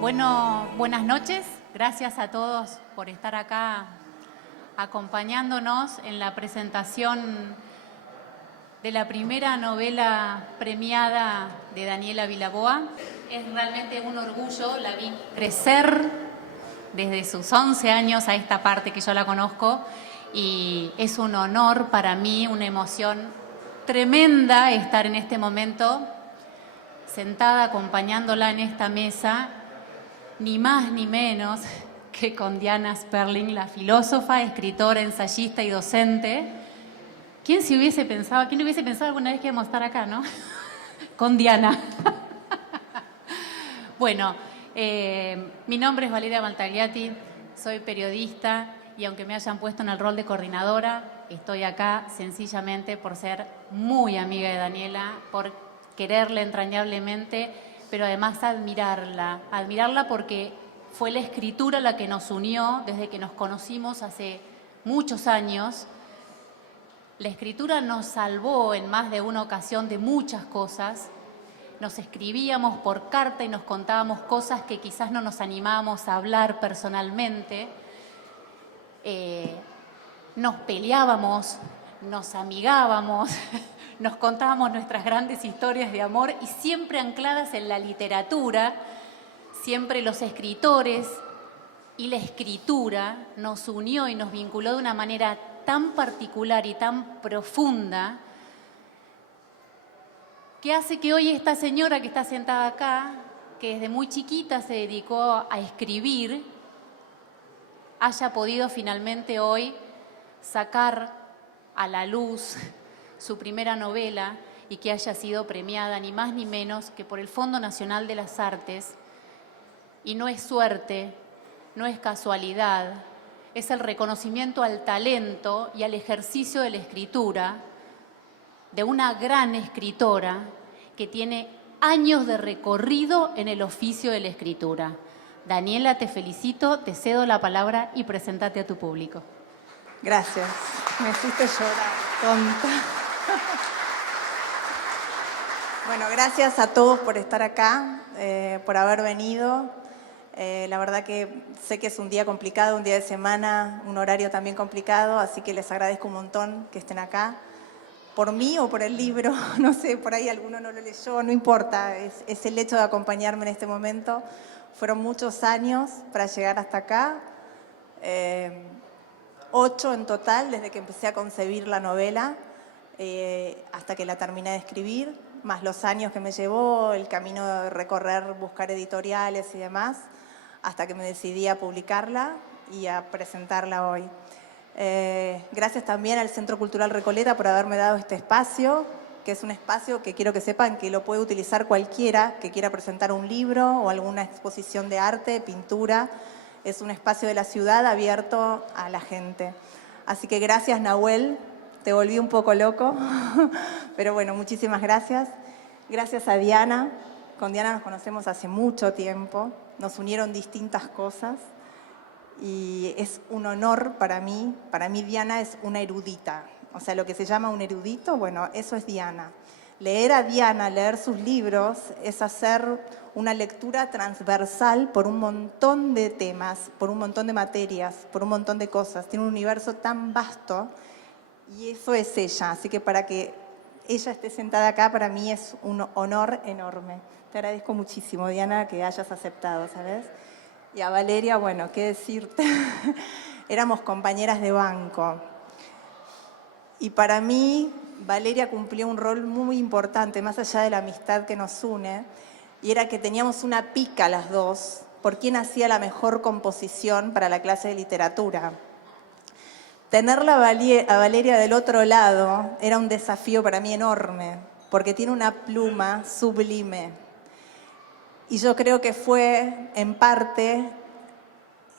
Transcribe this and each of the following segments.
Bueno, buenas noches. Gracias a todos por estar acá acompañándonos en la presentación de la primera novela premiada de Daniela Vilaboa. Es realmente un orgullo, la vi crecer desde sus 11 años a esta parte que yo la conozco y es un honor para mí, una emoción tremenda estar en este momento sentada acompañándola en esta mesa, ni más ni menos que con Diana Sperling, la filósofa, escritora, ensayista y docente. ¿Quién hubiese pensado alguna vez que íbamos a estar acá, no? Con Diana. Bueno, mi nombre es Valeria Maltagliati, soy periodista y aunque me hayan puesto en el rol de coordinadora, estoy acá sencillamente por ser muy amiga de Daniela, por quererla entrañablemente, pero además admirarla porque fue la escritura la que nos unió desde que nos conocimos hace muchos años. La escritura nos salvó en más de una ocasión de muchas cosas. Nos escribíamos por carta y nos contábamos cosas que quizás no nos animábamos a hablar personalmente. Nos peleábamos, nos amigábamos, nos contábamos nuestras grandes historias de amor y siempre ancladas en la literatura, siempre los escritores y la escritura nos unió y nos vinculó de una manera tan particular y tan profunda que hace que hoy esta señora que está sentada acá, que desde muy chiquita se dedicó a escribir, haya podido finalmente hoy sacar a la luz su primera novela y que haya sido premiada ni más ni menos que por el Fondo Nacional de las Artes. Y no es suerte, no es casualidad, es el reconocimiento al talento y al ejercicio de la escritura de una gran escritora que tiene años de recorrido en el oficio de la escritura. Daniela, te felicito, te cedo la palabra y preséntate a tu público. Gracias. Me hiciste llorar, tonta. Bueno, gracias a todos por estar acá, por haber venido. La verdad que sé que es un día complicado, un día de semana, un horario también complicado, así que les agradezco un montón que estén acá. Por mí o por el libro, no sé, por ahí alguno no lo leyó, no importa, es el hecho de acompañarme en este momento. Fueron muchos años para llegar hasta acá, 8 en total desde que empecé a concebir la novela hasta que la terminé de escribir, más los años que me llevó, el camino de recorrer, buscar editoriales y demás, hasta que me decidí a publicarla y a presentarla hoy. Gracias también al Centro Cultural Recoleta por haberme dado este espacio, que es un espacio que quiero que sepan que lo puede utilizar cualquiera que quiera presentar un libro o alguna exposición de arte, pintura. Es un espacio de la ciudad abierto a la gente. Así que gracias, Nahuel. Te volví un poco loco, pero bueno, muchísimas gracias. Gracias a Diana. Con Diana nos conocemos hace mucho tiempo. Nos unieron distintas cosas. Y es un honor para mí. Para mí Diana es una erudita. O sea, lo que se llama un erudito, bueno, eso es Diana. Leer a Diana, leer sus libros, es hacer una lectura transversal por un montón de temas, por un montón de materias, por un montón de cosas. Tiene un universo tan vasto y eso es ella. Así que para que ella esté sentada acá, para mí es un honor enorme. Te agradezco muchísimo, Diana, que hayas aceptado, ¿sabes? Y a Valeria, bueno, qué decirte, éramos compañeras de banco. Y para mí, Valeria cumplió un rol muy importante, más allá de la amistad que nos une, y era que teníamos una pica las dos por quién hacía la mejor composición para la clase de literatura. Tenerla a Valeria del otro lado era un desafío para mí enorme, porque tiene una pluma sublime. Y yo creo que fue, en parte,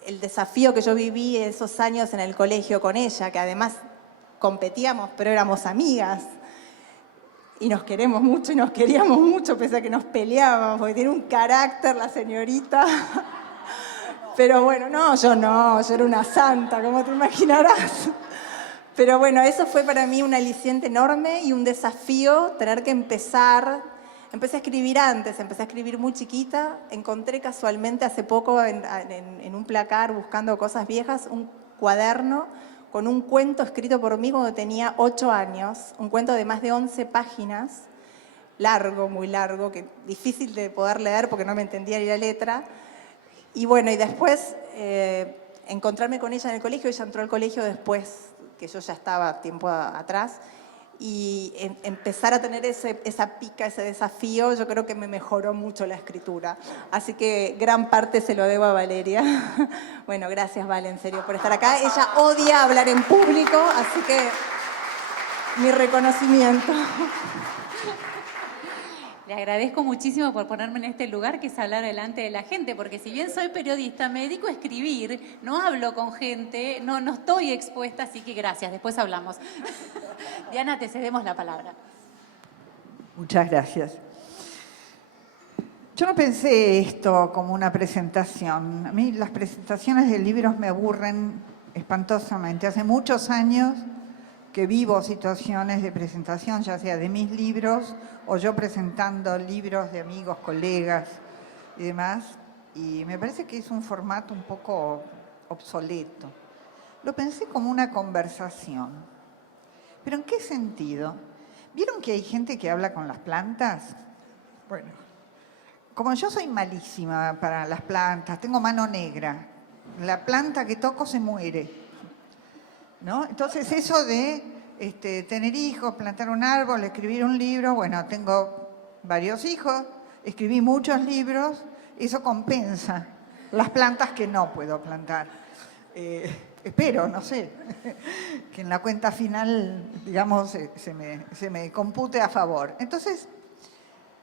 el desafío que yo viví esos años en el colegio con ella, que además competíamos, pero éramos amigas. Y nos queremos mucho y nos queríamos mucho, pese a que nos peleábamos, porque tiene un carácter la señorita. Pero bueno, yo era una santa, como te imaginarás. Pero bueno, eso fue para mí un aliciente enorme y un desafío, tener que empezar Empecé a escribir antes, empecé a escribir muy chiquita. Encontré casualmente hace poco en un placar, buscando cosas viejas, un cuaderno con un cuento escrito por mí cuando tenía 8 años, un cuento de más de 11 páginas, largo, muy largo, que difícil de poder leer porque no me entendía ni la letra. Y bueno, y después encontrarme con ella en el colegio. Ella entró al colegio después que yo ya estaba tiempo atrás, y empezar a tener esa pica, ese desafío, yo creo que me mejoró mucho la escritura. Así que gran parte se lo debo a Valeria. Bueno, gracias, Vale, en serio, por estar acá. Ella odia hablar en público, así que mi reconocimiento. Le agradezco muchísimo por ponerme en este lugar, que es hablar delante de la gente, porque si bien soy periodista, me dedico a escribir, no hablo con gente, no estoy expuesta, así que gracias, después hablamos. Diana, te cedemos la palabra. Muchas gracias. Yo no pensé esto como una presentación. A mí las presentaciones de libros me aburren espantosamente. Hace muchos años que vivo situaciones de presentación, ya sea de mis libros o yo presentando libros de amigos, colegas y demás, y me parece que es un formato un poco obsoleto. Lo pensé como una conversación. ¿Pero en qué sentido? ¿Vieron que hay gente que habla con las plantas? Bueno, como yo soy malísima para las plantas, tengo mano negra, la planta que toco se muere, ¿no? Entonces eso de tener hijos, plantar un árbol, escribir un libro, bueno, tengo varios hijos, escribí muchos libros, eso compensa las plantas que no puedo plantar. Espero, no sé, que en la cuenta final, digamos, se me compute a favor. Entonces,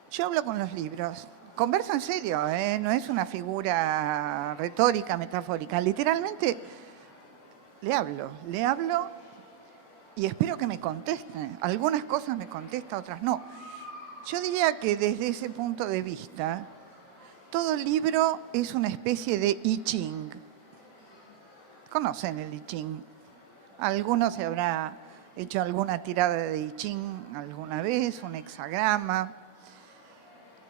yo hablo con los libros. Converso en serio, no es una figura retórica, metafórica. Literalmente le hablo y espero que me conteste. Algunas cosas me contesta, otras no. Yo diría que desde ese punto de vista, todo libro es una especie de I Ching. ¿Conocen el I Ching? Alguno se habrá hecho alguna tirada de I Ching alguna vez, un hexagrama.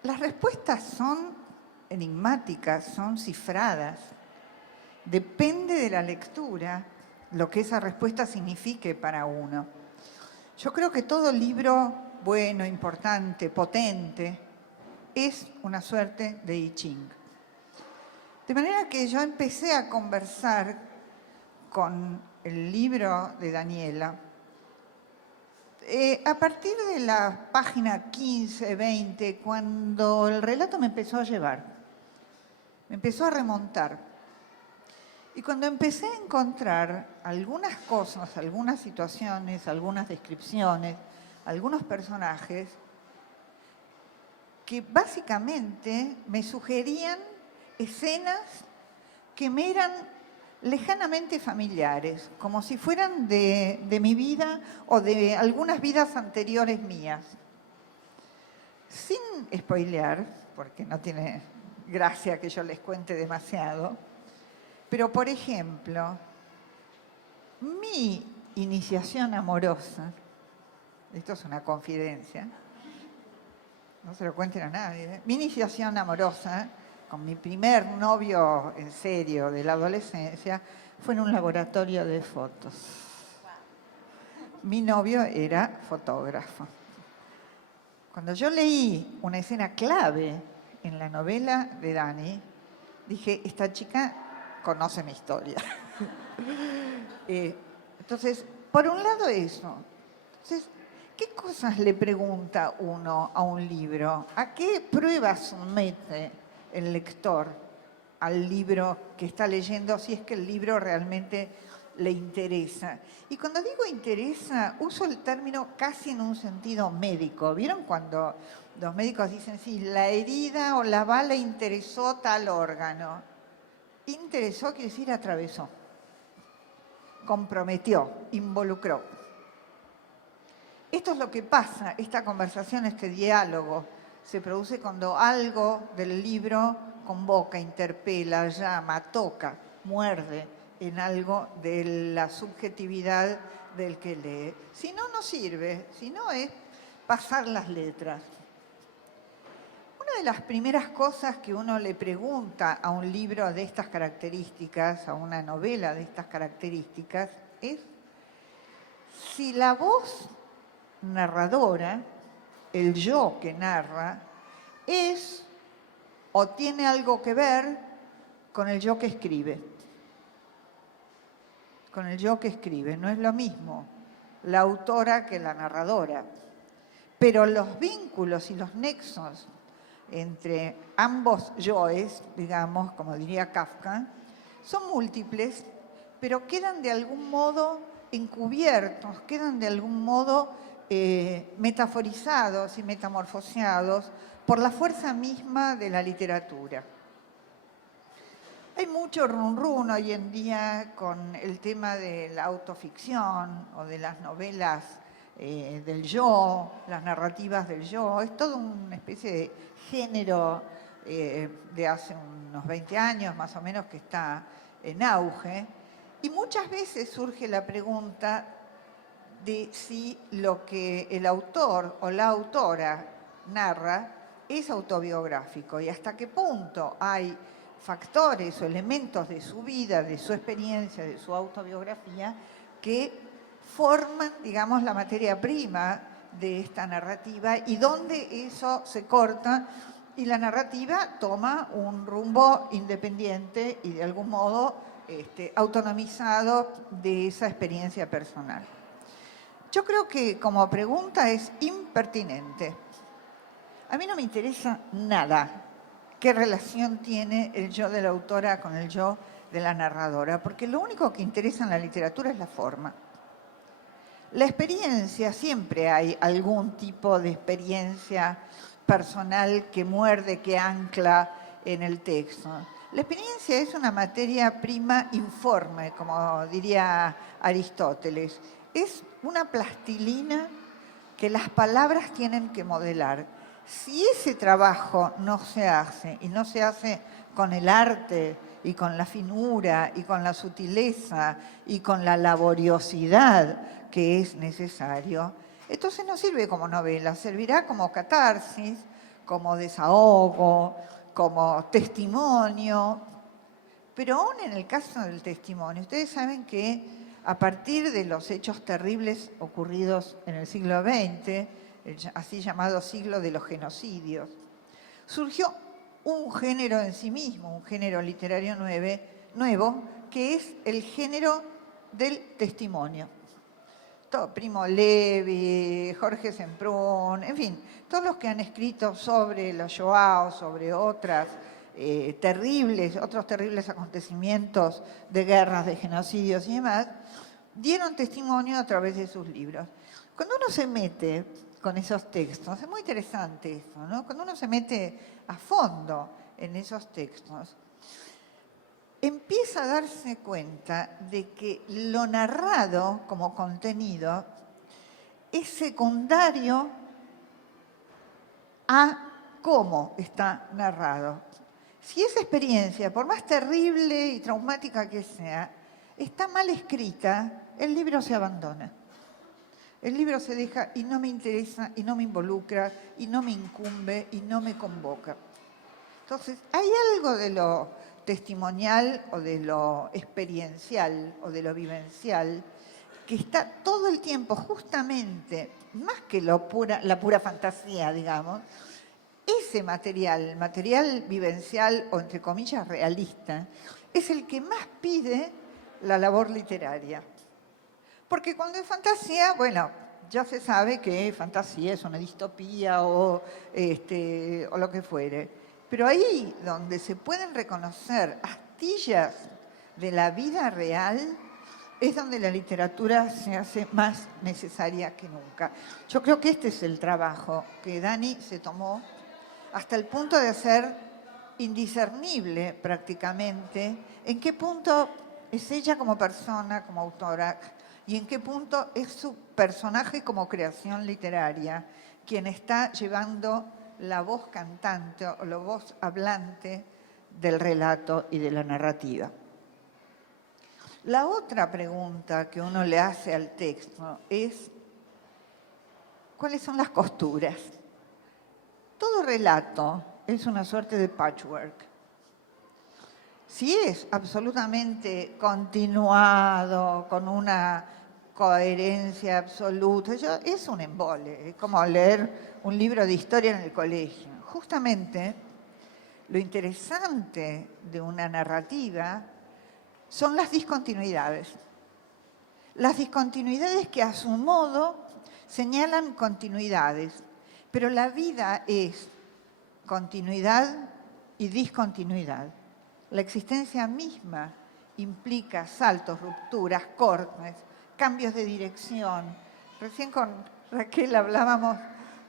Las respuestas son enigmáticas, son cifradas. Depende de la lectura lo que esa respuesta signifique para uno. Yo creo que todo libro bueno, importante, potente, es una suerte de I Ching. De manera que yo empecé a conversar con el libro de Daniela a partir de la página 15, 20, cuando el relato me empezó a llevar, me empezó a remontar. Y cuando empecé a encontrar algunas cosas, algunas situaciones, algunas descripciones, algunos personajes que básicamente me sugerían escenas que me eran lejanamente familiares, como si fueran de mi vida o de algunas vidas anteriores mías. Sin spoilear, porque no tiene gracia que yo les cuente demasiado, pero por ejemplo, mi iniciación amorosa, esto es una confidencia, no se lo cuenten a nadie, mi iniciación amorosa con mi primer novio en serio de la adolescencia fue en un laboratorio de fotos. Mi novio era fotógrafo. Cuando yo leí una escena clave en la novela de Dani, dije, esta chica conoce mi historia. Entonces, por un lado eso. Entonces, ¿qué cosas le pregunta uno a un libro? ¿A qué pruebas somete el lector al libro que está leyendo, si es que el libro realmente le interesa? Y cuando digo interesa, uso el término casi en un sentido médico. ¿Vieron cuando los médicos dicen, sí, la herida o la bala interesó tal órgano? Interesó quiere decir atravesó, comprometió, involucró. Esto es lo que pasa, esta conversación, este diálogo, se produce cuando algo del libro convoca, interpela, llama, toca, muerde en algo de la subjetividad del que lee. Si no, no sirve, si no es pasar las letras. de las primeras cosas que uno le pregunta a un libro de estas características, a una novela de estas características, es si la voz narradora, el yo que narra, es o tiene algo que ver con el yo que escribe. Con el yo que escribe. No es lo mismo la autora que la narradora. Pero los vínculos y los nexos entre ambos yoes, digamos, como diría Kafka, son múltiples, pero quedan de algún modo encubiertos, quedan de algún modo metaforizados y metamorfoseados por la fuerza misma de la literatura. Hay mucho run hoy en día con el tema de la autoficción o de las novelas del yo, las narrativas del yo. Es todo una especie de género de hace unos 20 años más o menos que está en auge. Y muchas veces surge la pregunta de si lo que el autor o la autora narra es autobiográfico y hasta qué punto hay factores o elementos de su vida, de su experiencia, de su autobiografía, que forman, digamos, la materia prima de esta narrativa y donde eso se corta y la narrativa toma un rumbo independiente y de algún modo autonomizado de esa experiencia personal. Yo creo que como pregunta es impertinente. A mí no me interesa nada qué relación tiene el yo de la autora con el yo de la narradora, porque lo único que interesa en la literatura es la forma. La experiencia, siempre hay algún tipo de experiencia personal que muerde, que ancla en el texto. La experiencia es una materia prima informe, como diría Aristóteles. Es una plastilina que las palabras tienen que modelar. Si ese trabajo no se hace, y no se hace con el arte, y con la finura, y con la sutileza, y con la laboriosidad que es necesario, entonces no sirve como novela, servirá como catarsis, como desahogo, como testimonio. Pero aún en el caso del testimonio, ustedes saben que a partir de los hechos terribles ocurridos en el siglo XX, el así llamado siglo de los genocidios, surgió un género en sí mismo, un género literario nuevo, que es el género del testimonio. Primo Levi, Jorge Semprún, en fin, todos los que han escrito sobre la Shoah o sobre otros terribles acontecimientos de guerras, de genocidios y demás, dieron testimonio a través de sus libros. Cuando uno se mete con esos textos, es muy interesante esto, ¿no? Cuando uno se mete a fondo en esos textos, empieza a darse cuenta de que lo narrado como contenido es secundario a cómo está narrado. Si esa experiencia, por más terrible y traumática que sea, está mal escrita, el libro se abandona. El libro se deja y no me interesa, y no me involucra, y no me incumbe, y no me convoca. Entonces, hay algo de lo testimonial o de lo experiencial o de lo vivencial que está todo el tiempo justamente, más que la pura fantasía, digamos, ese material vivencial o entre comillas realista, es el que más pide la labor literaria. Porque cuando es fantasía, bueno, ya se sabe que fantasía es una distopía o lo que fuere. Pero ahí donde se pueden reconocer astillas de la vida real, es donde la literatura se hace más necesaria que nunca. Yo creo que este es el trabajo que Dani se tomó hasta el punto de hacer indiscernible prácticamente en qué punto es ella como persona, como autora, y en qué punto es su personaje como creación literaria quien está llevando la voz cantante o la voz hablante del relato y de la narrativa. La otra pregunta que uno le hace al texto es ¿cuáles son las costuras? Todo relato es una suerte de patchwork. Si es absolutamente continuado, con una coherencia absoluta, es un embole, es como leer un libro de historia en el colegio. Justamente, lo interesante de una narrativa son las discontinuidades. Las discontinuidades que a su modo señalan continuidades, pero la vida es continuidad y discontinuidad. La existencia misma implica saltos, rupturas, cortes, cambios de dirección. Recién con Raquel hablábamos,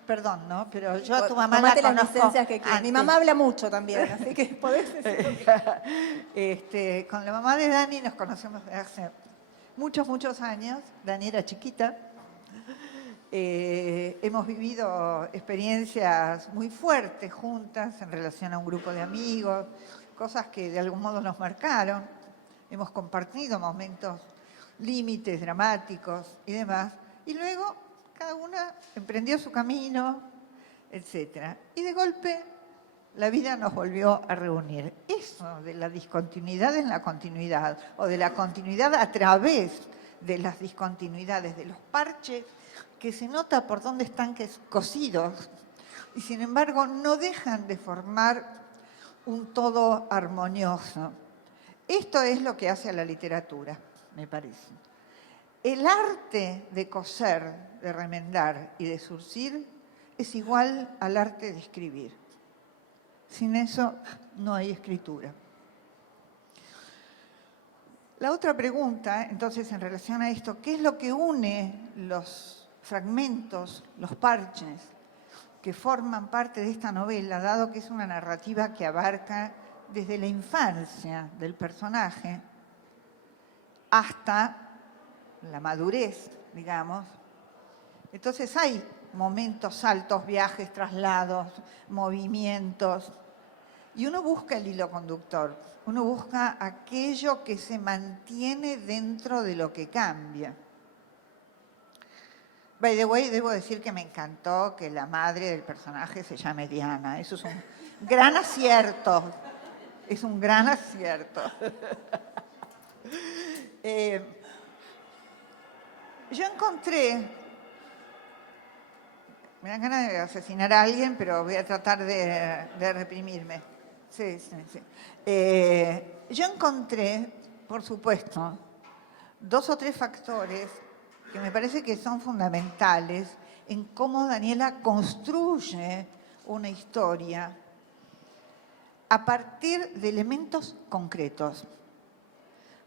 perdón, ¿no? Pero yo a tu mamá Tomate la las conozco licencias que quieras. Mi antes. mamá habla mucho también, así que podés decir. Con la mamá de Dani nos conocemos desde hace muchos años. Dani era chiquita. Hemos vivido experiencias muy fuertes juntas en relación a un grupo de amigos, cosas que de algún modo nos marcaron. Hemos compartido momentos límites dramáticos y demás. Y luego cada una emprendió su camino, etc. Y de golpe la vida nos volvió a reunir. Eso de la discontinuidad en la continuidad, o de la continuidad a través de las discontinuidades, de los parches que se nota por dónde están cosidos y sin embargo no dejan de formar un todo armonioso. Esto es lo que hace a la literatura, me parece. El arte de coser, de remendar y de surcir es igual al arte de escribir. Sin eso no hay escritura. La otra pregunta, entonces, en relación a esto, ¿qué es lo que une los fragmentos, los parches que forman parte de esta novela, dado que es una narrativa que abarca desde la infancia del personaje hasta la madurez, digamos? Entonces hay momentos, saltos, viajes, traslados, movimientos, y uno busca el hilo conductor, uno busca aquello que se mantiene dentro de lo que cambia. By the way, debo decir que me encantó que la madre del personaje se llame Diana. Eso es un gran acierto. Es un gran acierto. Yo encontré... Me dan ganas de asesinar a alguien, pero voy a tratar de reprimirme. Sí. Yo encontré, por supuesto, 2 o 3 factores que me parece que son fundamentales en cómo Daniela construye una historia a partir de elementos concretos.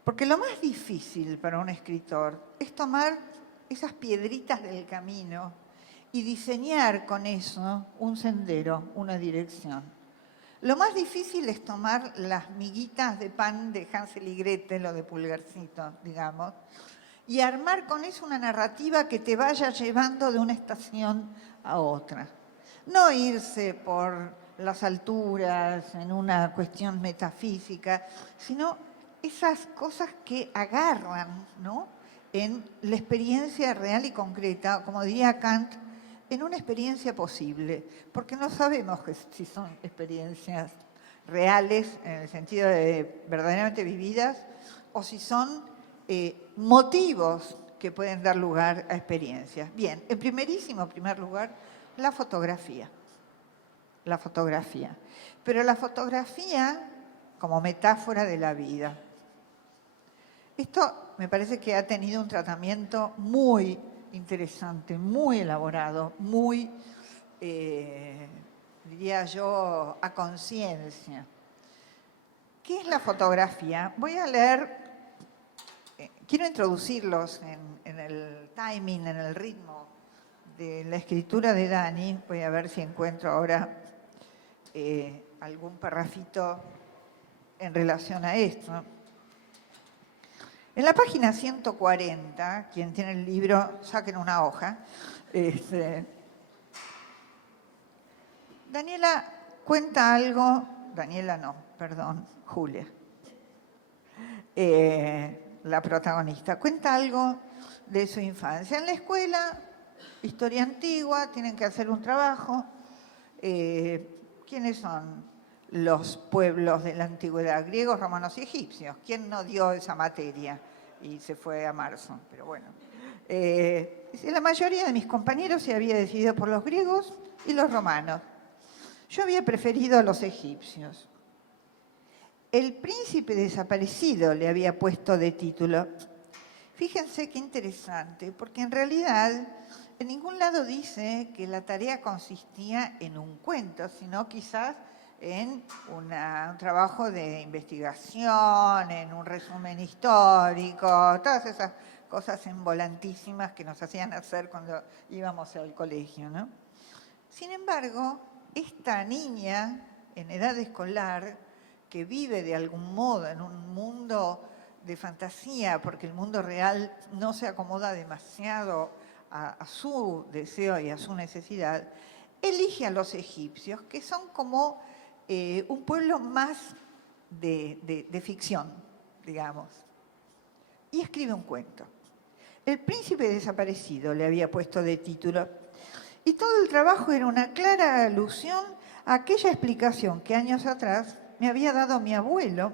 Porque lo más difícil para un escritor es tomar esas piedritas del camino y diseñar con eso un sendero, una dirección. Lo más difícil es tomar las miguitas de pan de Hansel y Gretel o de Pulgarcito, digamos, y armar con eso una narrativa que te vaya llevando de una estación a otra. No irse por las alturas en una cuestión metafísica, sino esas cosas que agarran, ¿no?, en la experiencia real y concreta, como diría Kant, en una experiencia posible, porque no sabemos si son experiencias reales en el sentido de verdaderamente vividas o si son motivos que pueden dar lugar a experiencias. Bien, en primer lugar, la fotografía. La fotografía. Pero la fotografía como metáfora de la vida. Esto me parece que ha tenido un tratamiento muy interesante, muy elaborado, muy, diría yo, a conciencia. ¿Qué es la fotografía? Voy a leer, quiero introducirlos en el timing, en el ritmo de la escritura de Dani. Voy a ver si encuentro ahora algún parrafito en relación a esto. En la página 140, quien tiene el libro, saquen una hoja. Daniela cuenta algo, Julia, la protagonista, cuenta algo de su infancia. En la escuela, historia antigua, tienen que hacer un trabajo. ¿Quién ¿quiénes son los pueblos de la antigüedad? Griegos, romanos y egipcios. ¿Quién no dio esa materia? Y se fue a marzo, pero bueno. La mayoría de mis compañeros se había decidido por los griegos y los romanos. Yo había preferido a los egipcios. El príncipe desaparecido le había puesto de título. Fíjense qué interesante, porque en realidad en ningún lado dice que la tarea consistía en un cuento, sino quizás en un trabajo de investigación, en un resumen histórico, todas esas cosas envolantísimas que nos hacían hacer cuando íbamos al colegio, ¿no? Sin embargo, esta niña en edad escolar, que vive de algún modo en un mundo de fantasía, porque el mundo real no se acomoda demasiado a su deseo y a su necesidad, elige a los egipcios, que son como un pueblo más de ficción, digamos, y escribe un cuento. El príncipe desaparecido le había puesto de título, y todo el trabajo era una clara alusión a aquella explicación que años atrás me había dado mi abuelo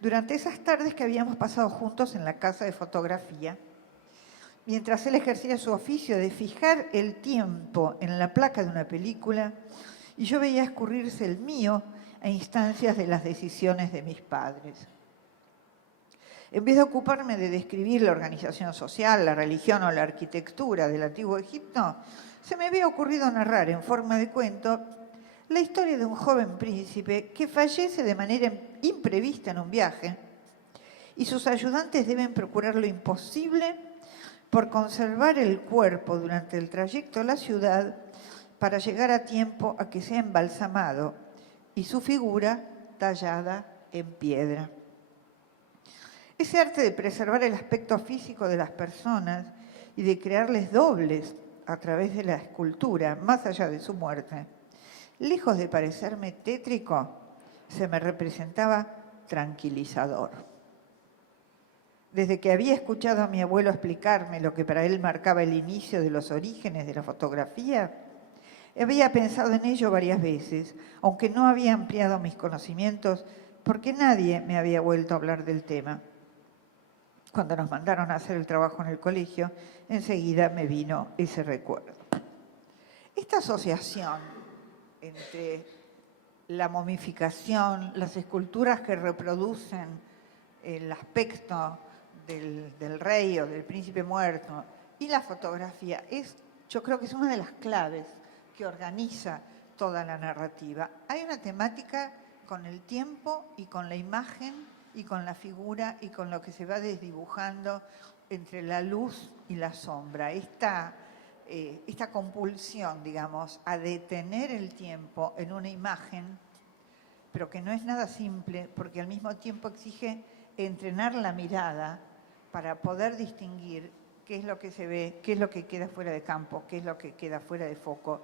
durante esas tardes que habíamos pasado juntos en la casa de fotografía, mientras él ejercía su oficio de fijar el tiempo en la placa de una película y yo veía escurrirse el mío a instancias de las decisiones de mis padres. En vez de ocuparme de describir la organización social, la religión o la arquitectura del antiguo Egipto, se me había ocurrido narrar en forma de cuento la historia de un joven príncipe que fallece de manera imprevista en un viaje y sus ayudantes deben procurar lo imposible por conservar el cuerpo durante el trayecto a la ciudad para llegar a tiempo a que sea embalsamado y su figura tallada en piedra. Ese arte de preservar el aspecto físico de las personas y de crearles dobles a través de la escultura, más allá de su muerte, lejos de parecerme tétrico, se me representaba tranquilizador. Desde que había escuchado a mi abuelo explicarme lo que para él marcaba el inicio de los orígenes de la fotografía, había pensado en ello varias veces, aunque no había ampliado mis conocimientos porque nadie me había vuelto a hablar del tema. Cuando nos mandaron a hacer el trabajo en el colegio, enseguida me vino ese recuerdo. Esta asociación entre la momificación, las esculturas que reproducen el aspecto del rey o del príncipe muerto y la fotografía, yo creo que es una de las claves que organiza toda la narrativa. Hay una temática con el tiempo y con la imagen y con la figura y con lo que se va desdibujando entre la luz y la sombra. Esta compulsión, digamos, a detener el tiempo en una imagen, pero que no es nada simple, porque al mismo tiempo exige entrenar la mirada para poder distinguir qué es lo que se ve, qué es lo que queda fuera de campo, qué es lo que queda fuera de foco,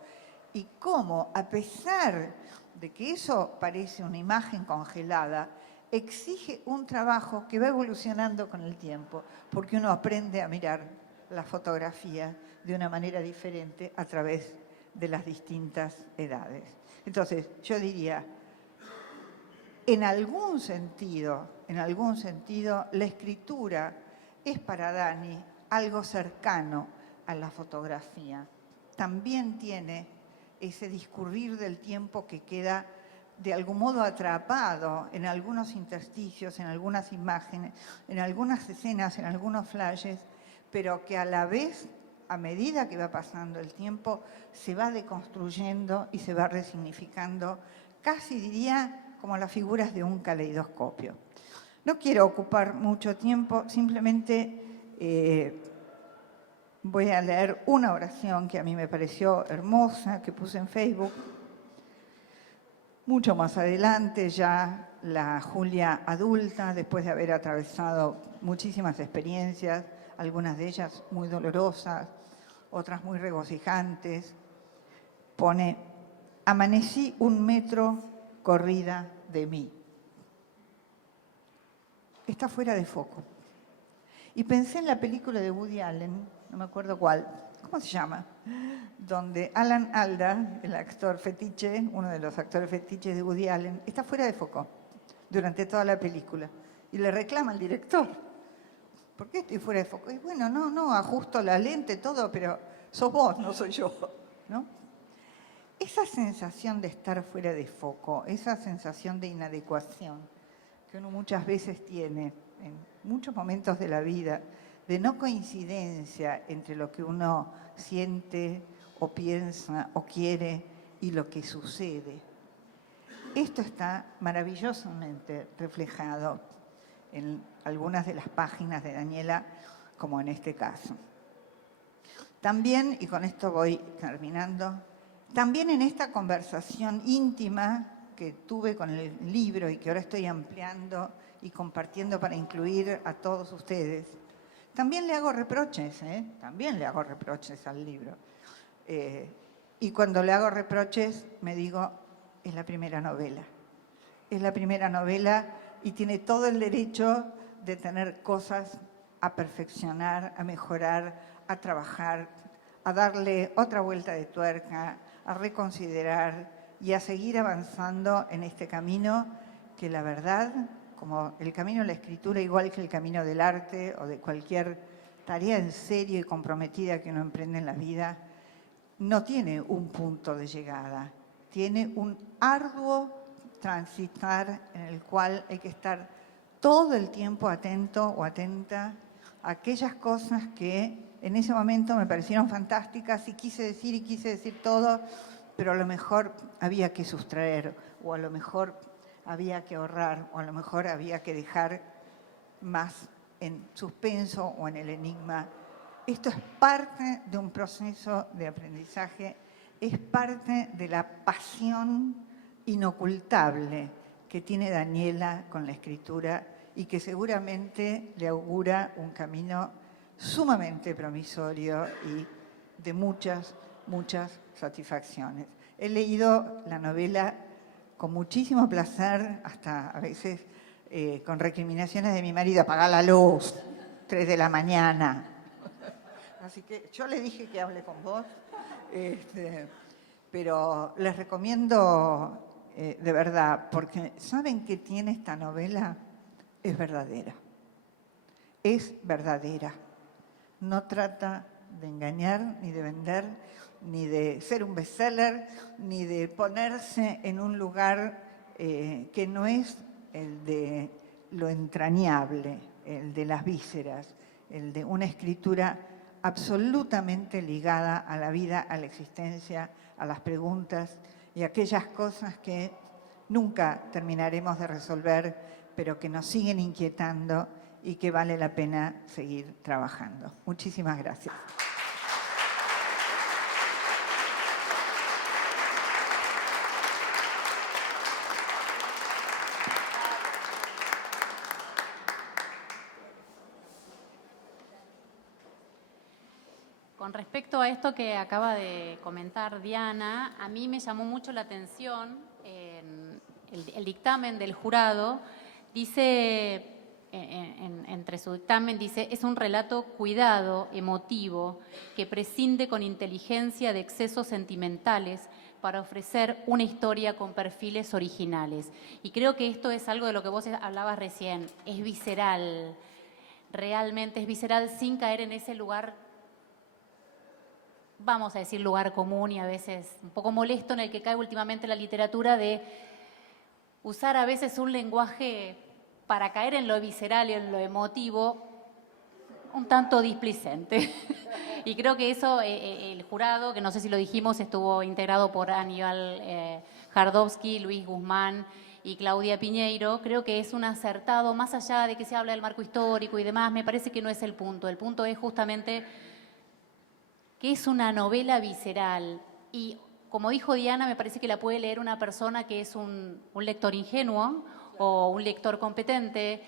y cómo, a pesar de que eso parece una imagen congelada, exige un trabajo que va evolucionando con el tiempo, porque uno aprende a mirar la fotografía de una manera diferente a través de las distintas edades. Entonces, yo diría, en algún sentido, la escritura es para Dani algo cercano a la fotografía. También tiene ese discurrir del tiempo que queda de algún modo atrapado en algunos intersticios, en algunas imágenes, en algunas escenas, en algunos flashes, pero que a la vez, a medida que va pasando el tiempo, se va deconstruyendo y se va resignificando, casi diría como las figuras de un caleidoscopio. No quiero ocupar mucho tiempo, simplemente voy a leer una oración que a mí me pareció hermosa, que puse en Facebook. Mucho más adelante, ya la Julia adulta, después de haber atravesado muchísimas experiencias, algunas de ellas muy dolorosas, otras muy regocijantes, pone: amanecí 1 metro corrida de mí. Está fuera de foco. Y pensé en la película de Woody Allen, no me acuerdo cuál, ¿cómo se llama? Donde Alan Alda, el actor fetiche, uno de los actores fetiches de Woody Allen, está fuera de foco durante toda la película. Y le reclama al director, ¿por qué estoy fuera de foco? Y bueno, no, ajusto la lente, todo, pero sos vos, no soy yo, ¿no? Esa sensación de estar fuera de foco, esa sensación de inadecuación que uno muchas veces tiene en muchos momentos de la vida, de no coincidencia entre lo que uno siente o piensa o quiere y lo que sucede. Esto está maravillosamente reflejado en algunas de las páginas de Daniela, como en este caso. También, y con esto voy terminando, también en esta conversación íntima que tuve con el libro y que ahora estoy ampliando y compartiendo para incluir a todos ustedes, también le hago reproches, también le hago reproches al libro. Y cuando le hago reproches me digo, es la primera novela. Es la primera novela y tiene todo el derecho de tener cosas a perfeccionar, a mejorar, a trabajar, a darle otra vuelta de tuerca, a reconsiderar y a seguir avanzando en este camino que la verdad, como el camino de la escritura, igual que el camino del arte o de cualquier tarea en serio y comprometida que uno emprende en la vida, no tiene un punto de llegada, tiene un arduo transitar en el cual hay que estar todo el tiempo atento o atenta a aquellas cosas que en ese momento me parecieron fantásticas y quise decir todo, pero a lo mejor había que sustraer o a lo mejor había que ahorrar o a lo mejor había que dejar más en suspenso o en el enigma. Esto es parte de un proceso de aprendizaje, es parte de la pasión inocultable que tiene Daniela con la escritura y que seguramente le augura un camino sumamente promisorio y de muchas satisfacciones. He leído la novela con muchísimo placer, hasta a veces con recriminaciones de mi marido, apaga la luz, 3 de la mañana. Así que yo le dije que hable con vos, pero les recomiendo de verdad, porque ¿saben qué tiene esta novela? Es verdadera. Es verdadera. No trata de engañar, ni de vender, ni de ser un bestseller, ni de ponerse en un lugar que no es el de lo entrañable, el de las vísceras, el de una escritura absolutamente ligada a la vida, a la existencia, a las preguntas y aquellas cosas que nunca terminaremos de resolver, pero que nos siguen inquietando y que vale la pena seguir trabajando. Muchísimas gracias. Con respecto a esto que acaba de comentar Diana, a mí me llamó mucho la atención el dictamen del jurado. Dice, entre su dictamen, dice, es un relato cuidado, emotivo, que prescinde con inteligencia de excesos sentimentales para ofrecer una historia con perfiles originales. Y creo que esto es algo de lo que vos hablabas recién, es visceral, realmente es visceral sin caer en ese lugar, vamos a decir lugar común y a veces un poco molesto en el que cae últimamente la literatura de usar a veces un lenguaje para caer en lo visceral y en lo emotivo un tanto displicente. Y creo que eso, el jurado, que no sé si lo dijimos, estuvo integrado por Aníbal Jardowski, Luis Guzmán y Claudia Piñeiro. Creo que es un acertado, más allá de que se habla del marco histórico y demás, me parece que no es el punto. El punto es justamente que es una novela visceral y, como dijo Diana, me parece que la puede leer una persona que es un lector ingenuo o un lector competente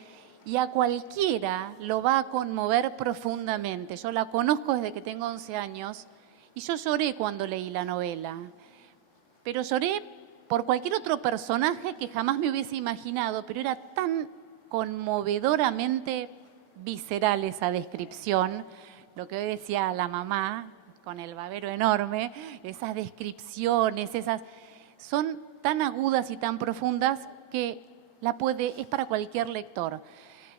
y a cualquiera lo va a conmover profundamente. Yo la conozco desde que tengo 11 años y yo lloré cuando leí la novela, pero lloré por cualquier otro personaje que jamás me hubiese imaginado, pero era tan conmovedoramente visceral esa descripción, lo que hoy decía la mamá, con el babero enorme, esas descripciones, son tan agudas y tan profundas que es para cualquier lector.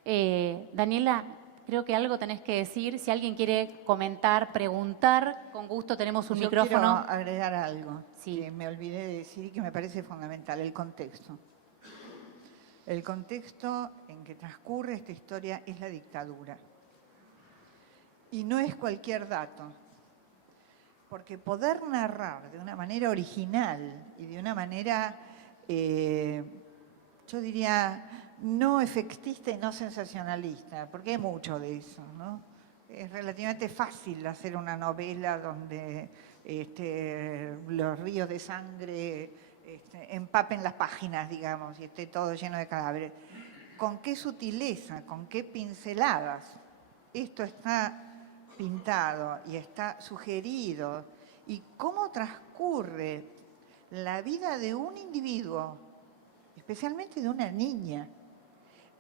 Daniela, creo que algo tenés que decir. Si alguien quiere comentar, preguntar, con gusto tenemos un micrófono. Quiero agregar algo Sí. que me olvidé de decir y que me parece fundamental, el contexto. El contexto en que transcurre esta historia es la dictadura. Y no es cualquier dato, porque poder narrar de una manera original y de una manera, yo diría, no efectista y no sensacionalista, porque hay mucho de eso, ¿no? Es relativamente fácil hacer una novela donde los ríos de sangre empapen las páginas, digamos, y esté todo lleno de cadáveres. ¿Con qué sutileza, con qué pinceladas esto está pintado y está sugerido? ¿Y cómo transcurre la vida de un individuo, especialmente de una niña,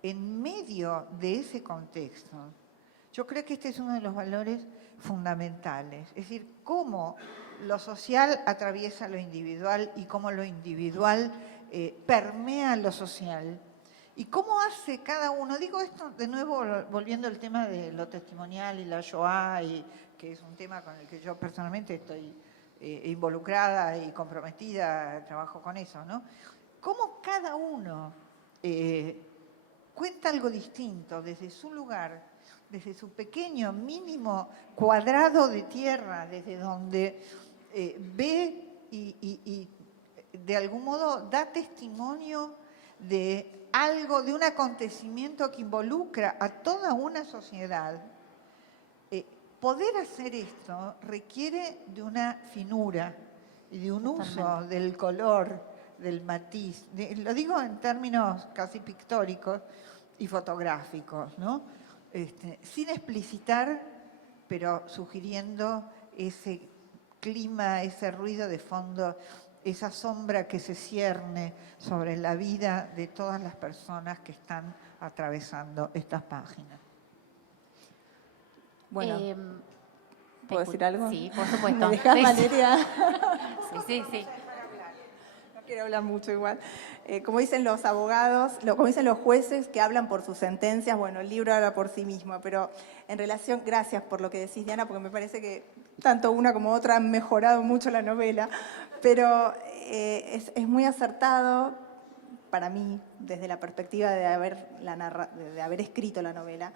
en medio de ese contexto? Yo creo que este es uno de los valores fundamentales, es decir, cómo lo social atraviesa lo individual y cómo lo individual permea lo social. ¿Y cómo hace cada uno? Digo esto de nuevo volviendo al tema de lo testimonial y la Shoah, que es un tema con el que yo personalmente estoy involucrada y comprometida, trabajo con eso, ¿no? Cómo cada uno cuenta algo distinto desde su lugar, desde su pequeño, mínimo cuadrado de tierra, desde donde ve y de algún modo da testimonio de algo, de un acontecimiento que involucra a toda una sociedad. Poder hacer esto requiere de una finura y de un uso del color, del matiz. Lo digo en términos casi pictóricos y fotográficos, ¿no? Sin explicitar, pero sugiriendo ese clima, ese ruido de fondo, esa sombra que se cierne sobre la vida de todas las personas que están atravesando estas páginas. Bueno, ¿puedo decir algo? Sí, por supuesto. ¿Me dejás, Valeria? Sí. No quiero hablar mucho igual. Como dicen los abogados, como dicen los jueces que hablan por sus sentencias, bueno, el libro habla por sí mismo, pero en relación, gracias por lo que decís, Diana, porque me parece que tanto una como otra han mejorado mucho la novela, pero es muy acertado para mí, desde la perspectiva de haber escrito la novela,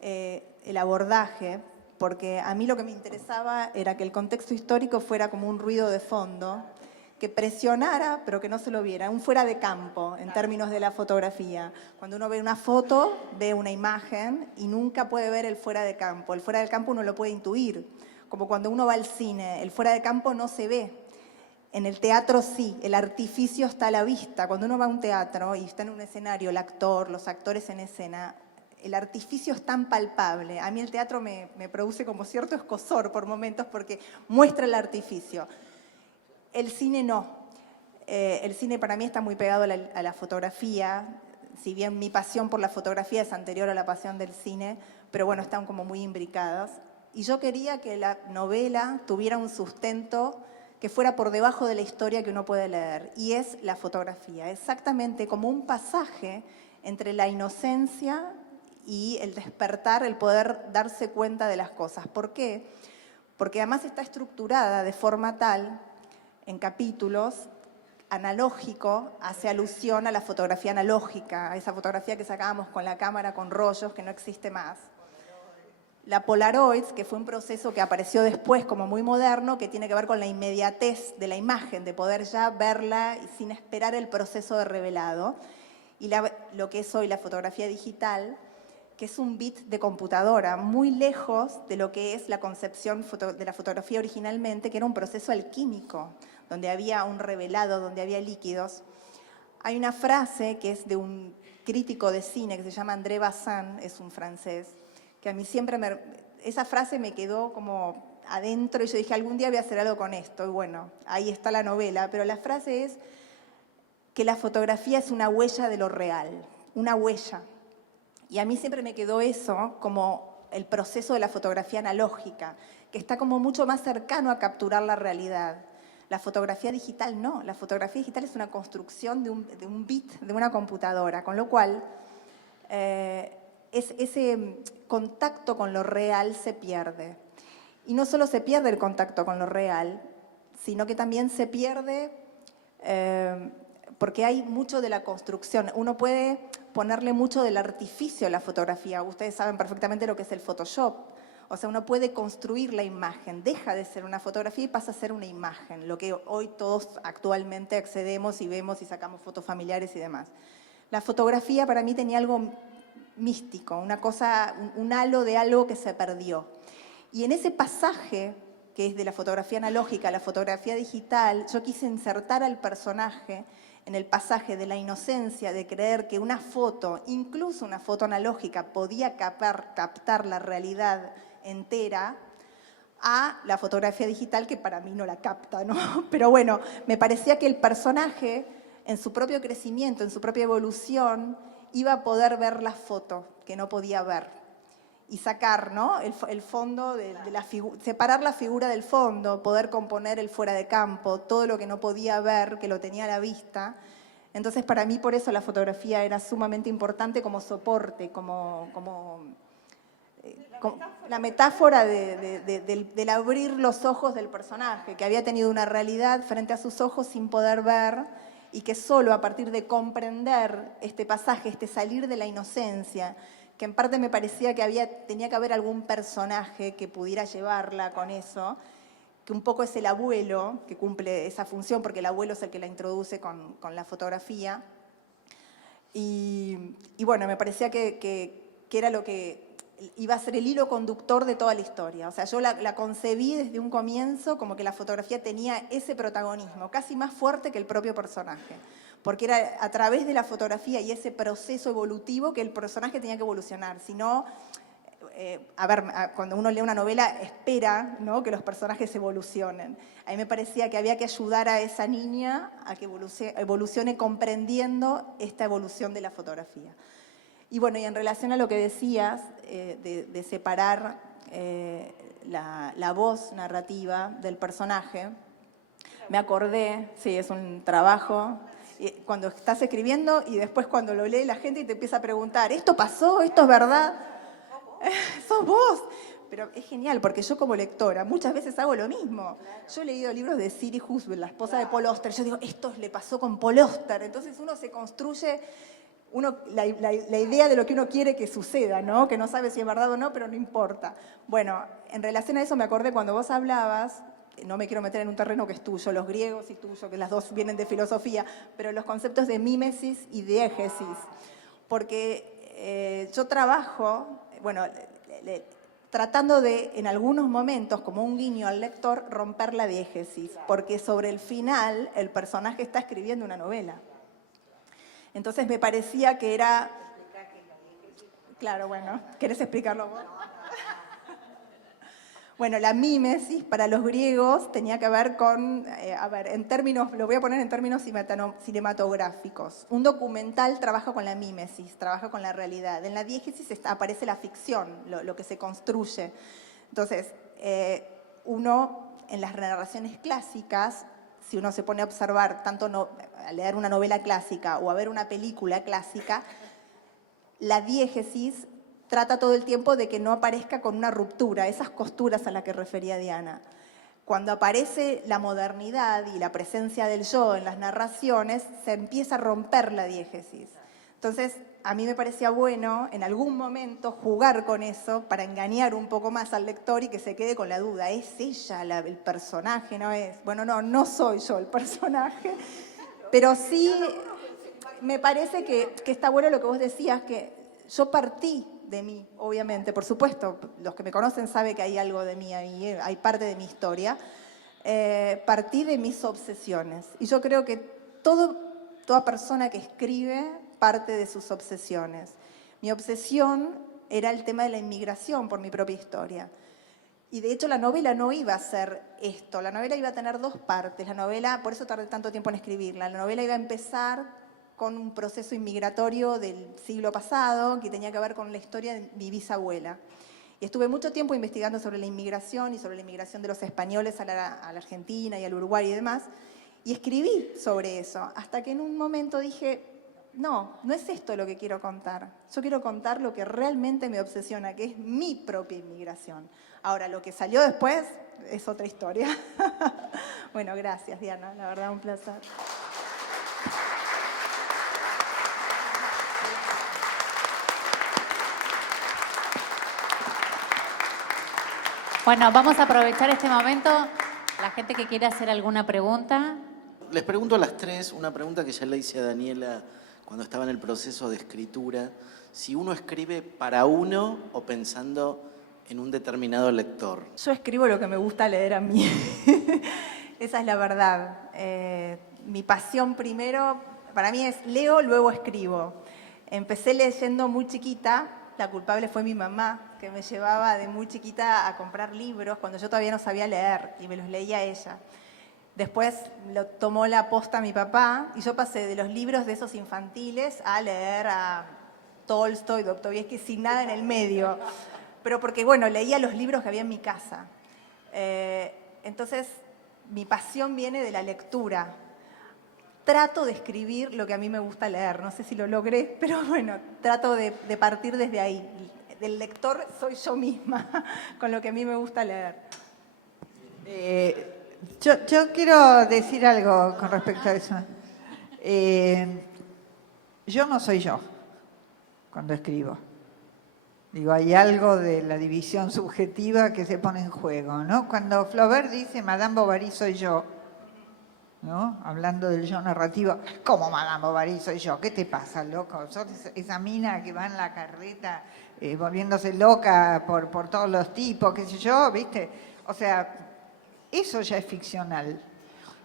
el abordaje, porque a mí lo que me interesaba era que el contexto histórico fuera como un ruido de fondo, que presionara, pero que no se lo viera, un fuera de campo en términos de la fotografía. Cuando uno ve una foto, ve una imagen y nunca puede ver el fuera de campo. El fuera del campo uno lo puede intuir, como cuando uno va al cine, el fuera de campo no se ve. En el teatro sí, el artificio está a la vista. Cuando uno va a un teatro y está en un escenario, el actor, los actores en escena, el artificio es tan palpable. A mí el teatro me produce como cierto escozor por momentos porque muestra el artificio. El cine no. El cine para mí está muy pegado a la fotografía, si bien mi pasión por la fotografía es anterior a la pasión del cine, pero bueno, están como muy imbricadas. Y yo quería que la novela tuviera un sustento que fuera por debajo de la historia que uno puede leer, y es la fotografía, exactamente como un pasaje entre la inocencia y el despertar, el poder darse cuenta de las cosas. ¿Por qué? Porque además está estructurada de forma tal, en capítulos, analógico, hace alusión a la fotografía analógica, a esa fotografía que sacábamos con la cámara, con rollos, que no existe más. La Polaroid, que fue un proceso que apareció después como muy moderno, que tiene que ver con la inmediatez de la imagen, de poder ya verla y sin esperar el proceso de revelado. Y lo que es hoy la fotografía digital, que es un bit de computadora, muy lejos de lo que es la concepción de la fotografía originalmente, que era un proceso alquímico, donde había un revelado, donde había líquidos. Hay una frase que es de un crítico de cine que se llama André Bazin, es un francés, que a mí siempre esa frase me quedó como adentro y yo dije, algún día voy a hacer algo con esto. Y bueno, ahí está la novela, pero la frase es que la fotografía es una huella de lo real, una huella. Y a mí siempre me quedó eso como el proceso de la fotografía analógica, que está como mucho más cercano a capturar la realidad. La fotografía digital no, la fotografía digital es una construcción de un bit de una computadora, con lo cual ese contacto con lo real se pierde. Y no solo se pierde el contacto con lo real, sino que también se pierde porque hay mucho de la construcción. Uno puede ponerle mucho del artificio a la fotografía. Ustedes saben perfectamente lo que es el Photoshop. O sea, uno puede construir la imagen, deja de ser una fotografía y pasa a ser una imagen, lo que hoy todos actualmente accedemos y vemos y sacamos fotos familiares y demás. La fotografía para mí tenía algo místico, una cosa, un halo de algo que se perdió. Y en ese pasaje, que es de la fotografía analógica a la fotografía digital, yo quise insertar al personaje en el pasaje de la inocencia, de creer que una foto, incluso una foto analógica, podía captar la realidad entera, a la fotografía digital, que para mí no la capta, ¿no? Pero bueno, me parecía que el personaje, en su propio crecimiento, en su propia evolución, iba a poder ver la foto que no podía ver y sacar, ¿no?, el fondo de la figura, separar la figura del fondo, poder componer el fuera de campo, todo lo que no podía ver, que lo tenía a la vista. Entonces, para mí, por eso la fotografía era sumamente importante como soporte, como la metáfora del abrir los ojos del personaje, que había tenido una realidad frente a sus ojos sin poder ver, y que solo a partir de comprender este pasaje, este salir de la inocencia, que en parte me parecía que tenía que haber algún personaje que pudiera llevarla con eso, que un poco es el abuelo que cumple esa función, porque el abuelo es el que la introduce con la fotografía. Y bueno, me parecía que era lo que iba a ser el hilo conductor de toda la historia. O sea, yo la concebí desde un comienzo como que la fotografía tenía ese protagonismo, casi más fuerte que el propio personaje. Porque era a través de la fotografía y ese proceso evolutivo que el personaje tenía que evolucionar. Si no, cuando uno lee una novela espera, ¿no?, que los personajes evolucionen. A mí me parecía que había que ayudar a esa niña a que evolucione comprendiendo esta evolución de la fotografía. Y bueno, y en relación a lo que decías, de separar la voz narrativa del personaje, me acordé, sí, es un trabajo, cuando estás escribiendo y después cuando lo lee la gente y te empieza a preguntar, ¿esto pasó? ¿Esto es verdad? ¡Sos vos! Pero es genial, porque yo como lectora muchas veces hago lo mismo. Yo he leído libros de Siri Husband, la esposa de Paul Auster. Yo digo, esto le pasó con Paul Auster. Entonces uno se construye la idea de lo que uno quiere que suceda, ¿no? Que no sabe si es verdad o no, pero no importa. Bueno, en relación a eso me acordé cuando vos hablabas, no me quiero meter en un terreno que es tuyo, los griegos y tuyo, que las dos vienen de filosofía, pero los conceptos de mímesis y diégesis. Porque yo trabajo, bueno, tratando de, en algunos momentos, como un guiño al lector, romper la diégesis, porque sobre el final el personaje está escribiendo una novela. Entonces me parecía que era... Claro, bueno, ¿querés explicarlo vos? Bueno, la mímesis para los griegos tenía que ver con, en términos, lo voy a poner en términos cinematográficos. Un documental trabaja con la mímesis, trabaja con la realidad. En la diégesis aparece la ficción, lo que se construye. Entonces, uno, en las narraciones clásicas, si uno se pone a observar, a leer una novela clásica o a ver una película clásica, la diégesis trata todo el tiempo de que no aparezca con una ruptura, esas costuras a las que refería Diana. Cuando aparece la modernidad y la presencia del yo en las narraciones, se empieza a romper la diégesis. Entonces, a mí me parecía bueno, en algún momento, jugar con eso para engañar un poco más al lector y que se quede con la duda. ¿Es ella el personaje? ¿No es? Bueno, no soy yo el personaje, pero sí me parece que está bueno lo que vos decías, que yo partí de mí, obviamente, por supuesto, los que me conocen saben que hay algo de mí ahí, hay parte de mi historia. Partí de mis obsesiones. Y yo creo que toda persona que escribe parte de sus obsesiones. Mi obsesión era el tema de la inmigración por mi propia historia. Y de hecho la novela no iba a ser esto, la novela iba a tener dos partes. La novela, por eso tardé tanto tiempo en escribirla, la novela iba a empezar con un proceso inmigratorio del siglo pasado que tenía que ver con la historia de mi bisabuela. Y estuve mucho tiempo investigando sobre la inmigración y sobre la inmigración de los españoles a la Argentina y al Uruguay y demás, y escribí sobre eso, hasta que en un momento dije, no es esto lo que quiero contar. Yo quiero contar lo que realmente me obsesiona, que es mi propia inmigración. Ahora, lo que salió después es otra historia. Bueno, gracias, Diana, la verdad, un placer. Bueno, vamos a aprovechar este momento. La gente que quiera hacer alguna pregunta. Les pregunto a las tres una pregunta que ya le hice a Daniela cuando estaba en el proceso de escritura. Si uno escribe para uno o pensando en un determinado lector. Yo escribo lo que me gusta leer a mí. Esa es la verdad. Mi pasión primero, para mí es leo, luego escribo. Empecé leyendo muy chiquita. La culpable fue mi mamá, que me llevaba de muy chiquita a comprar libros cuando yo todavía no sabía leer y me los leía ella. Después lo tomó la posta mi papá y yo pasé de los libros de esos infantiles a leer a Tolstoy, Dostoyevsky, sin nada en el medio. Pero porque, bueno, leía los libros que había en mi casa. Entonces, mi pasión viene de la lectura. Trato de escribir lo que a mí me gusta leer. No sé si lo logré, pero bueno, trato de partir desde ahí. Del lector soy yo misma, con lo que a mí me gusta leer. Yo quiero decir algo con respecto a eso. Yo no soy yo cuando escribo. Digo, hay algo de la división subjetiva que se pone en juego, ¿no? Cuando Flaubert dice Madame Bovary soy yo, ¿no? Hablando del yo narrativo, ¿cómo Madame Bovary soy yo? ¿Qué te pasa, loco? Sos esa mina que va en la carreta volviéndose loca por todos los tipos, qué sé yo, ¿viste? O sea, eso ya es ficcional.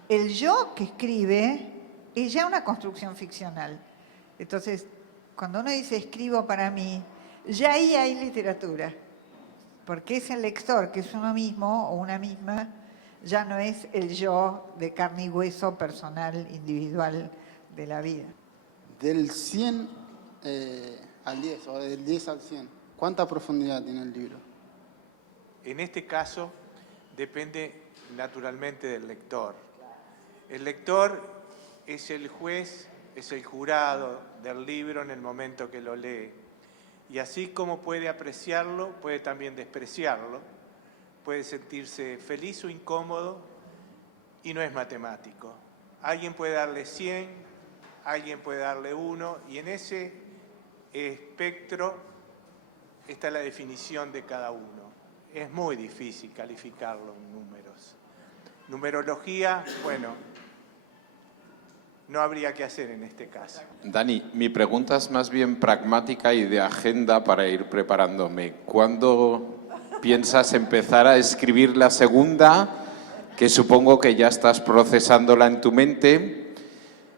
El yo que escribe es ya una construcción ficcional. Entonces, cuando uno dice escribo para mí, ya ahí hay literatura, porque es el lector, que es uno mismo o una misma, ya no es el yo de carne y hueso personal, individual de la vida. Del 100 al 10, o del 10 al 100, ¿cuánta profundidad tiene el libro? En este caso, depende naturalmente del lector. El lector es el juez, es el jurado del libro en el momento que lo lee. Y así como puede apreciarlo, puede también despreciarlo, puede sentirse feliz o incómodo y no es matemático. Alguien puede darle 100, alguien puede darle 1 y en ese espectro está la definición de cada uno. Es muy difícil calificarlo en números. Numerología, bueno, no habría que hacer en este caso. Dani, mi pregunta es más bien pragmática y de agenda para ir preparándome. ¿Cuándo piensas empezar a escribir la segunda? Que supongo que ya estás procesándola en tu mente.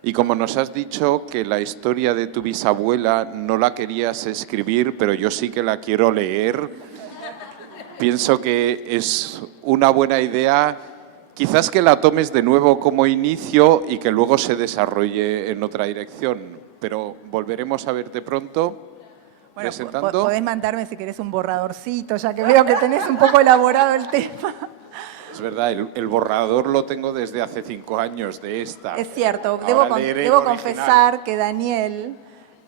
Y como nos has dicho que la historia de tu bisabuela no la querías escribir, pero yo sí que la quiero leer, pienso que es una buena idea. Quizás que la tomes de nuevo como inicio y que luego se desarrolle en otra dirección, pero volveremos a verte pronto. Bueno, presentando. podés mandarme si querés un borradorcito, ya que veo que tenés un poco elaborado el tema. Es verdad, el borrador lo tengo desde hace 5 años de esta. Es cierto, Ahora leeré el debo original. confesar que Daniel,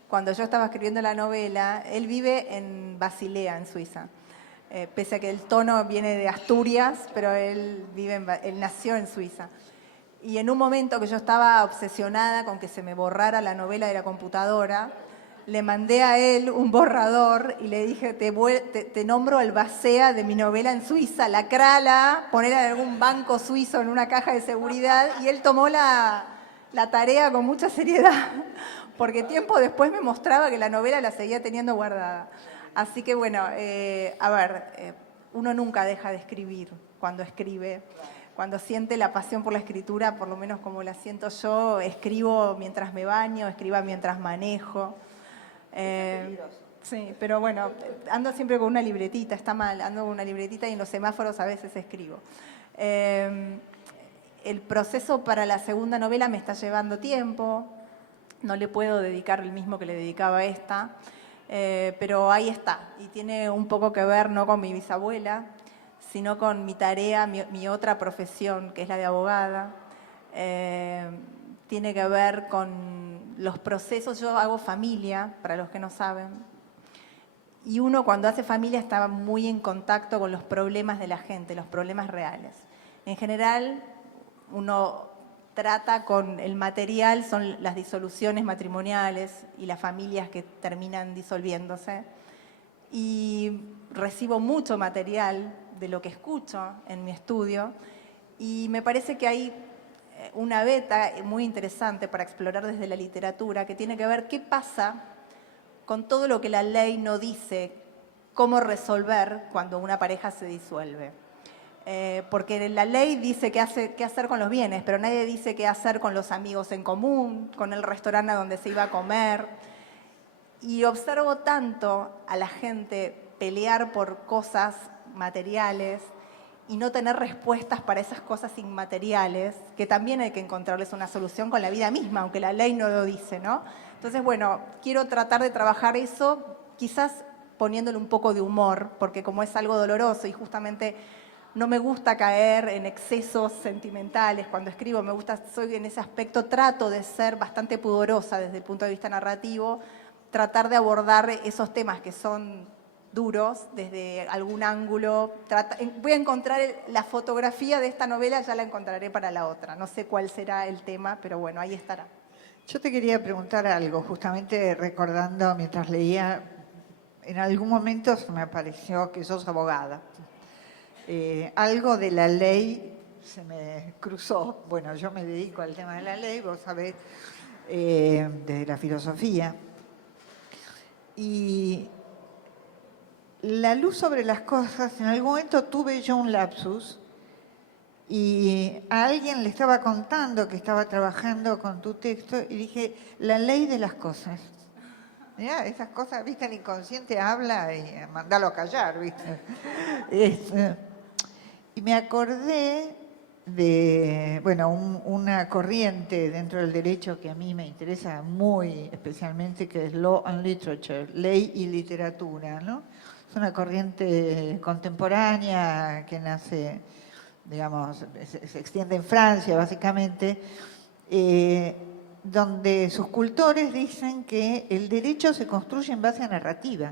cuando yo estaba escribiendo la novela, él vive en Basilea, en Suiza. Pese a que el tono viene de Asturias, pero él nació en Suiza. Y en un momento que yo estaba obsesionada con que se me borrara la novela de la computadora, le mandé a él un borrador y le dije, te nombro albacea de mi novela en Suiza, lacrala, ponela en algún banco suizo en una caja de seguridad, y él tomó la tarea con mucha seriedad, porque tiempo después me mostraba que la novela la seguía teniendo guardada. Así que bueno, uno nunca deja de escribir cuando escribe. Cuando siente la pasión por la escritura, por lo menos como la siento yo, escribo mientras me baño, escribo mientras manejo. Sí, pero bueno, ando siempre con una libretita, está mal, ando con una libretita y en los semáforos a veces escribo. El proceso para la segunda novela me está llevando tiempo, no le puedo dedicar el mismo que le dedicaba a esta. Pero ahí está, y tiene un poco que ver no con mi bisabuela, sino con mi tarea, mi otra profesión, que es la de abogada. Tiene que ver con los procesos. Yo hago familia, para los que no saben, y uno cuando hace familia está muy en contacto con los problemas de la gente, los problemas reales. En general, uno trata con el material, son las disoluciones matrimoniales y las familias que terminan disolviéndose. Y recibo mucho material de lo que escucho en mi estudio, y me parece que hay una beta muy interesante para explorar desde la literatura, que tiene que ver qué pasa con todo lo que la ley no dice cómo resolver cuando una pareja se disuelve. Porque la ley dice qué hacer con los bienes, pero nadie dice qué hacer con los amigos en común, con el restaurante a donde se iba a comer. Y observo tanto a la gente pelear por cosas materiales y no tener respuestas para esas cosas inmateriales, que también hay que encontrarles una solución con la vida misma, aunque la ley no lo dice, ¿no? Entonces, bueno, quiero tratar de trabajar eso, quizás poniéndole un poco de humor, porque como es algo doloroso y justamente no me gusta caer en excesos sentimentales cuando escribo, soy en ese aspecto, trato de ser bastante pudorosa desde el punto de vista narrativo, tratar de abordar esos temas que son duros desde algún ángulo. Voy a encontrar la fotografía de esta novela, ya la encontraré para la otra. No sé cuál será el tema, pero bueno, ahí estará. Yo te quería preguntar algo, justamente recordando mientras leía, en algún momento se me apareció que sos abogada. Algo de la ley se me cruzó. Bueno, yo me dedico al tema de la ley, vos sabés, de la filosofía. Y la luz sobre las cosas, en algún momento tuve yo un lapsus y a alguien le estaba contando que estaba trabajando con tu texto y dije, la ley de las cosas. Mirá, esas cosas, viste, el inconsciente habla y mandalo a callar, viste. Y me acordé de, bueno, una corriente dentro del derecho que a mí me interesa muy especialmente, que es Law and Literature, ley y literatura, ¿no? Es una corriente contemporánea que nace, digamos, se extiende en Francia básicamente, donde sus cultores dicen que el derecho se construye en base a narrativa.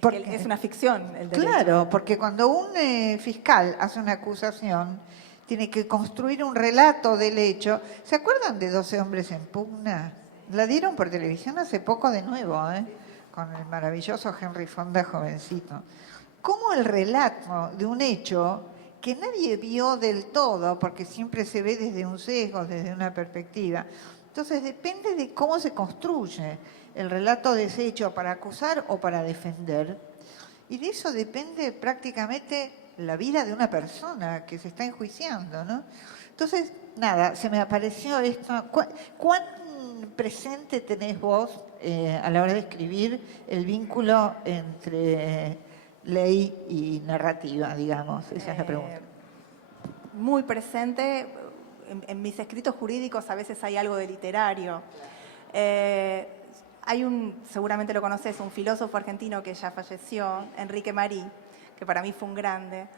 Porque es una ficción el derecho. Claro, porque cuando un fiscal hace una acusación, tiene que construir un relato del hecho. ¿Se acuerdan de 12 hombres en pugna? La dieron por televisión hace poco de nuevo, con el maravilloso Henry Fonda jovencito. ¿Cómo el relato de un hecho que nadie vio del todo, porque siempre se ve desde un sesgo, desde una perspectiva? Entonces depende de cómo se construye el relato de ese hecho para acusar o para defender. Y de eso depende prácticamente la vida de una persona que se está enjuiciando, ¿no? Entonces, nada, se me apareció esto. ¿Cuán presente tenés vos a la hora de escribir el vínculo entre ley y narrativa, digamos? Esa es la pregunta. Muy presente. En mis escritos jurídicos a veces hay algo de literario. Hay seguramente lo conoces, un filósofo argentino que ya falleció, Enrique Marí, que para mí fue un grande.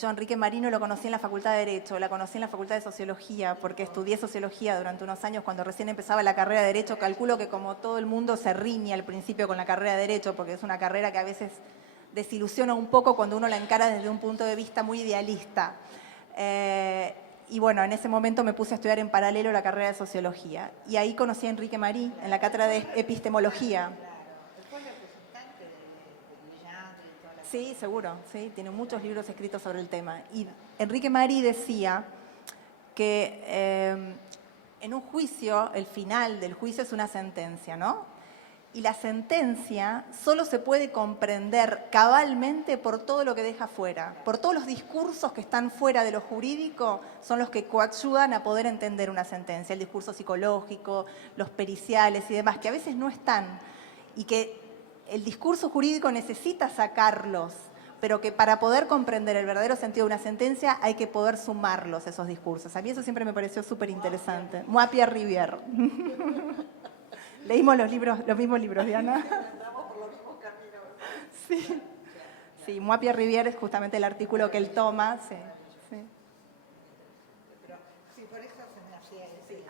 Yo a Enrique Marí no lo conocí en la Facultad de Derecho, la conocí en la Facultad de Sociología, porque estudié Sociología durante unos años cuando recién empezaba la carrera de Derecho. Calculo que como todo el mundo se riñe al principio con la carrera de Derecho, porque es una carrera que a veces desilusiona un poco cuando uno la encara desde un punto de vista muy idealista. Y bueno, en ese momento me puse a estudiar en paralelo la carrera de Sociología. Y ahí conocí a Enrique Marí en la cátedra de Epistemología. Sí, seguro, sí, tiene muchos libros escritos sobre el tema. Y Enrique Marí decía que en un juicio, el final del juicio es una sentencia, ¿no? Y la sentencia solo se puede comprender cabalmente por todo lo que deja fuera, por todos los discursos que están fuera de lo jurídico, son los que coayudan a poder entender una sentencia, el discurso psicológico, los periciales y demás, que a veces no están, y que el discurso jurídico necesita sacarlos, pero que para poder comprender el verdadero sentido de una sentencia hay que poder sumarlos, esos discursos. A mí eso siempre me pareció súper interesante. Moi Pierre Rivière. Leímos los mismos libros, Diana. Sí, Moi Pierre Rivière es justamente el artículo que él toma. Sí.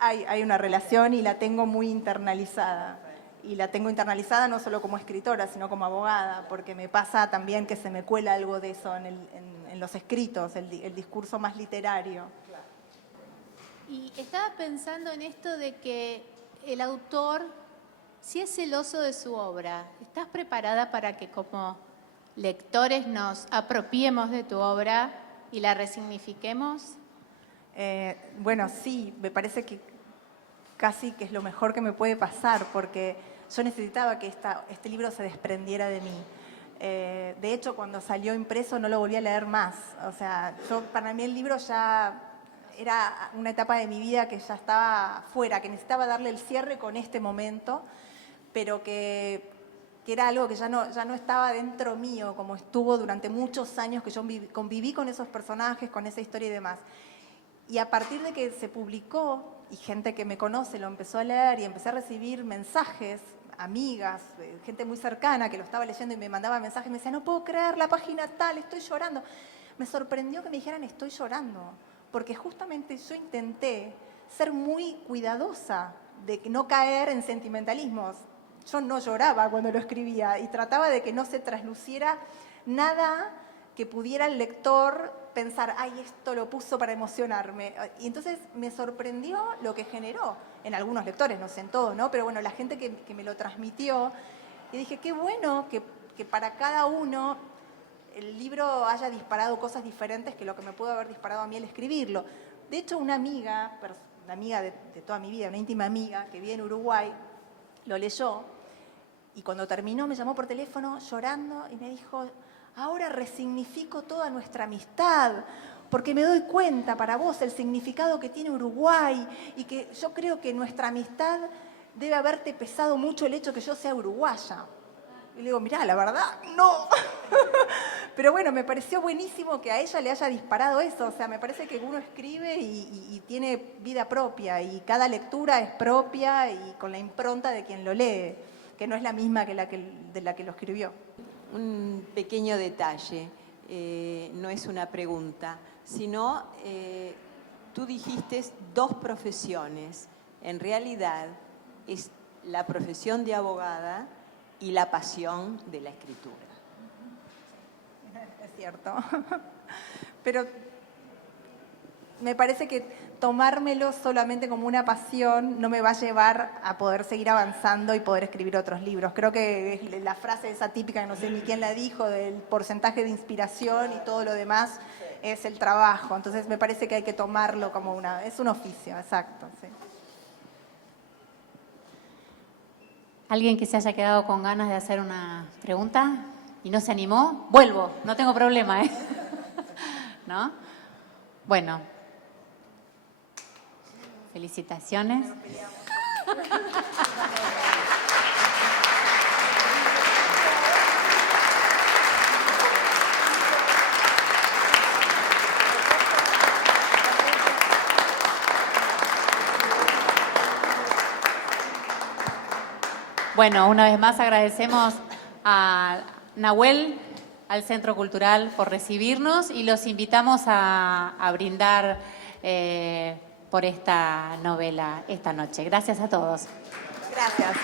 Hay una relación y la tengo muy internalizada. Y la tengo internalizada no solo como escritora, sino como abogada, porque me pasa también que se me cuela algo de eso en los escritos, el discurso más literario. Y estaba pensando en esto de que el autor, si es celoso de su obra, ¿estás preparada para que como lectores nos apropiemos de tu obra y la resignifiquemos? Bueno, sí, me parece que casi que es lo mejor que me puede pasar, porque yo necesitaba que este libro se desprendiera de mí. De hecho, cuando salió impreso no lo volví a leer más. O sea, para mí el libro ya era una etapa de mi vida que ya estaba fuera, que necesitaba darle el cierre con este momento, pero que era algo que ya no estaba dentro mío, como estuvo durante muchos años que yo conviví con esos personajes, con esa historia y demás. Y a partir de que se publicó y gente que me conoce lo empezó a leer y empecé a recibir mensajes, amigas, gente muy cercana que lo estaba leyendo y me mandaba mensajes y me decía, no puedo creer la página tal, estoy llorando. Me sorprendió que me dijeran estoy llorando, porque justamente yo intenté ser muy cuidadosa de no caer en sentimentalismos. Yo no lloraba cuando lo escribía y trataba de que no se trasluciera nada que pudiera el lector pensar, ay, esto lo puso para emocionarme. Y entonces me sorprendió lo que generó en algunos lectores, no sé en todos, ¿no? Pero bueno, la gente que me lo transmitió. Y dije, qué bueno que para cada uno el libro haya disparado cosas diferentes que lo que me pudo haber disparado a mí el escribirlo. De hecho, una amiga de toda mi vida, una íntima amiga que vive en Uruguay, lo leyó y cuando terminó me llamó por teléfono llorando y me dijo, ahora resignifico toda nuestra amistad, porque me doy cuenta para vos el significado que tiene Uruguay y que yo creo que nuestra amistad debe haberte pesado mucho el hecho que yo sea uruguaya. Y le digo, mirá, la verdad, no. Pero bueno, me pareció buenísimo que a ella le haya disparado eso. O sea, me parece que uno escribe y tiene vida propia y cada lectura es propia y con la impronta de quien lo lee, que no es la misma que de la que lo escribió. Un pequeño detalle, no es una pregunta, sino tú dijiste 2 profesiones. En realidad es la profesión de abogada y la pasión de la escritura. Es cierto. Pero me parece que tomármelo solamente como una pasión no me va a llevar a poder seguir avanzando y poder escribir otros libros. Creo que es la frase esa típica, que no sé ni quién la dijo, del porcentaje de inspiración y todo lo demás es el trabajo. Entonces me parece que hay que tomarlo como es un oficio, exacto. Sí. ¿Alguien que se haya quedado con ganas de hacer una pregunta y no se animó? Vuelvo, no tengo problema, ¿eh? ¿No? Bueno. Felicitaciones. Bueno, una vez más agradecemos a Nahuel, al Centro Cultural, por recibirnos y los invitamos a brindar por esta novela esta noche. Gracias a todos. Gracias.